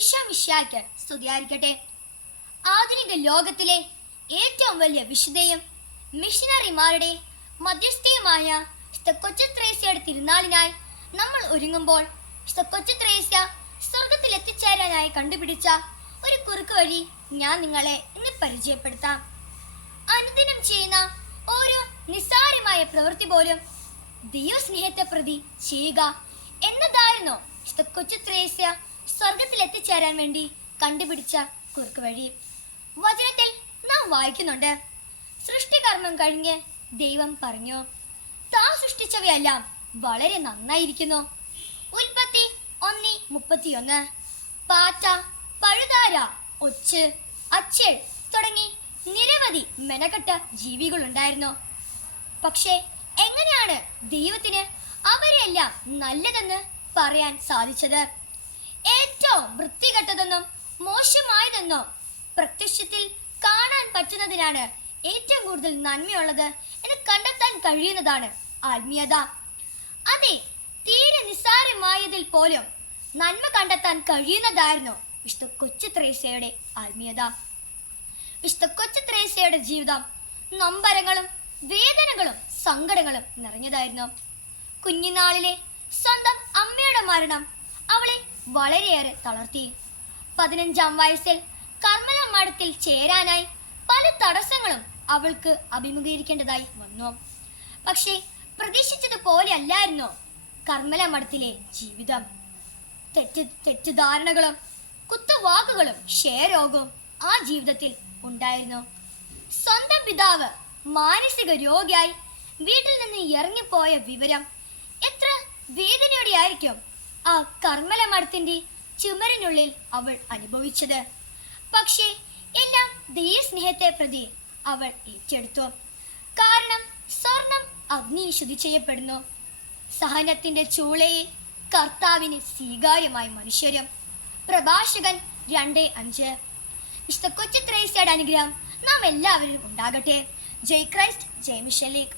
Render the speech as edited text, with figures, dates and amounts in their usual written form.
ഈശോ മിശിഹായ്ക്ക് സ്തുതിയായിരിക്കട്ടെ. ആധുനിക ലോകത്തിലെ ഏറ്റവും വലിയ വിശുദ്ധയും മിഷനറിമാരുടെ മധ്യസ്ഥയുമായ കൊച്ചു ത്രേസ്യയുടെ തിരുനാളിനായി നമ്മൾ ഒരുങ്ങുമ്പോൾ കൊച്ചു ത്രേസ്യ സ്വർഗത്തിൽ എത്തിച്ചേരാനായി കണ്ടുപിടിച്ച ഒരു കുറുക്ക് വഴി ഞാൻ നിങ്ങളെ ഇന്ന് പരിചയപ്പെടുത്താം. അനുദിനം ചെയ്യുന്ന ഓരോ നിസ്സാരമായ പ്രവൃത്തി പോലും ദൈവസ്നേഹത്തെ പ്രതി ചെയ്യുക എന്നതായിരുന്നു കൊച്ചു ത്രേസ്യ സ്വർഗത്തിൽ എത്തിച്ചേരാൻ വേണ്ടി കണ്ടുപിടിച്ച കുറുക്ക് വഴി. വചനത്തിൽ നാം വായിക്കുന്നുണ്ട്, സൃഷ്ടികർമ്മം കഴിഞ്ഞ് ദൈവം പറഞ്ഞു, താൻ സൃഷ്ടിച്ചവയെല്ലാം വളരെ നന്നായിരിക്കുന്നു. ഉൽപ്പത്തി 1:31. പാറ്റ, പഴുതാര, ഒച്ച്, അച്ചേൾ തുടങ്ങി നിരവധി മെനക്കെട്ട ജീവികളുണ്ടായിരുന്നു. പക്ഷേ എങ്ങനെയാണ് ദൈവത്തിന് അവരെല്ലാം നല്ലതെന്ന് പറയാൻ സാധിച്ചത്? ഏറ്റവും വൃത്തികെട്ടതെന്നും മോശമായതെന്നോ പ്രത്യക്ഷത്തിൽ കാണാൻ പറ്റുന്നതിനാണ് ഏറ്റവും കൂടുതൽ നന്മയുള്ളത് എന്ന് കണ്ടെത്താൻ കഴിയുന്നതാണ് ആത്മീയത. അതെ, തീരെ നിസ്സാരമായതിൽ പോലും നന്മ കണ്ടെത്താൻ കഴിയുന്നതായിരുന്നു വിശുദ്ധ കൊച്ചു ത്രേസ്യയുടെ ആത്മീയത. വിശുദ്ധ കൊച്ചു ത്രേസ്യയുടെ ജീവിതം നൊമ്പരങ്ങളും വേദനകളും സങ്കടങ്ങളും നിറഞ്ഞതായിരുന്നു. കുഞ്ഞുനാളിലെ സ്വന്തം അമ്മയുടെ മരണം അവളെ വളരെയേറെ തളർത്തി. 15-ാം വയസ്സിൽ കർമ്മല മഠത്തിൽ ചേരാനായി പല തടസ്സങ്ങളും അവൾക്ക് അഭിമുഖീകരിക്കേണ്ടതായി വന്നു. പക്ഷേ പ്രതീക്ഷിച്ചതുപോലെ അല്ലായിരുന്നു കർമ്മല മഠത്തിലെ ജീവിതം. തെറ്റിദ്ധാരണകളും കുത്തുവാക്കുകളും ക്ഷയരോഗവും ആ ജീവിതത്തിൽ ഉണ്ടായിരുന്നു. സ്വന്തം പിതാവ് മാനസിക രോഗിയായി വീട്ടിൽ നിന്ന് ഇറങ്ങിപ്പോയ വിവരം എത്ര വേദനയോടെ ആയിരിക്കും ആ കർമ്മല മഠത്തിന്റെ ചുമരിനുള്ളിൽ അവൾ അനുഭവിച്ചത്. പക്ഷേ എല്ലാം ദൈവസ്നേഹത്തെ പ്രതി അവൾ ഏറ്റെടുത്തു. കാരണം സ്വർണം അഗ്നി ശുദ്ധി ചെയ്യപ്പെടുന്നു. സഹനത്തിന്റെ ചൂളയിൽ കർത്താവിന് സ്വീകാര്യമായ മനുഷ്യരും. പ്രഭാഷകൻ 2:5. വിശുദ്ധ കൊച്ചു ത്രേസ്യയുടെ അനുഗ്രഹം നാം എല്ലാവരും ഉണ്ടാകട്ടെ. ജയ് ക്രൈസ്റ്റ്, ജയ് മിഷനിലേക്ക്.